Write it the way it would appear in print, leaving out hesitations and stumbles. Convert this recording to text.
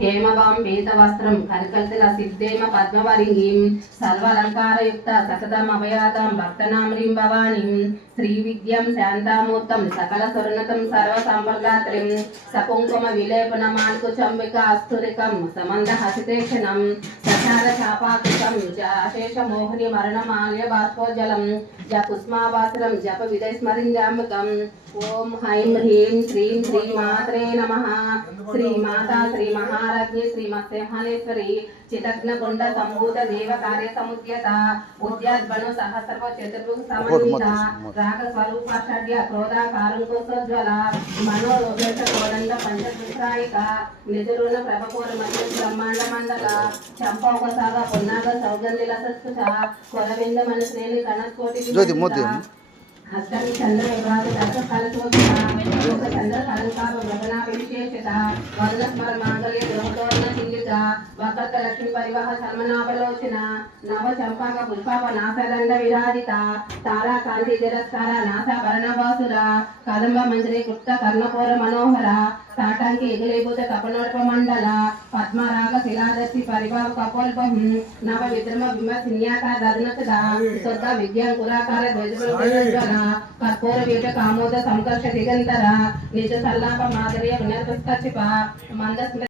हेमवां पीतवस्त्रं करकल्तल सिद्धेम पद्मवरिंगीं सर्वालंकारयुक्त सततमभयादां भक्तनाम्रीं भवानीं श्रीविद्यां शान्तामूर्तं सकलसुरनतं सर्वसम्पदात्रीं सकुङ्कुम विलेपनमाल्कुचम्बिका अस्तुरिकं समन्दहसितेक्षणं सचारचापाकृतं अशेषमोहिनी मरणमाल्य बाष्पोज्जलं जपुष्मावासरं जप विदयस्मरिञ्जाम्बिकम् ओम ऐं ह्रीं श्रीं श्रीमात्रे नमः श्रीमाता श्री महाराज्ञी श्रीमत्स्यहानेश्वरी चितग्नकुंड संभूत देव कार्य समुद्यता उद्याद्वनु सहस्रव चतुर्भुज समन्विता राग स्वरूपाषाढ्य क्रोधाकारुकोज्ज्वला मनोरोगेश कोदंड पंचसुत्रायिका निजरुण प्रभकोर मध्य ब्रह्मांड मंडल चंपोकसाग पुन्नाग सौगंधिल सत्कुश कोरविंद मनस्नेनि कणकोटि अष्टमी चंद्र विभाग दस फलसोचिता योग चंद्र अलंकार गगना विशेषता वर्ण स्मर मांगल्य ग्रहतोरण सिंगिता वक्रत लक्ष्मी परिवाह शर्मनाभलोचना नव चंपाक पुष्पाप नासदंड विराजिता तारा कांति तिरस्कार नासाभरण बासुरा कदंब मंजरी गुप्त कर्णकोर मनोहरा ताटांकी एगलेभूत कपनोर्प मंडल पद्मराग शिलादर्शि परिभाव कपोल्पम नव विद्रम बिंब सिन्याकार ददनकदा स्वर्ग विद्यांकुराकार ध्वजबल कर्पूर वीट कामोद संकर्ष दिगंतर निज सल्लाप माधुर्य विनर्पस्कचिप मंद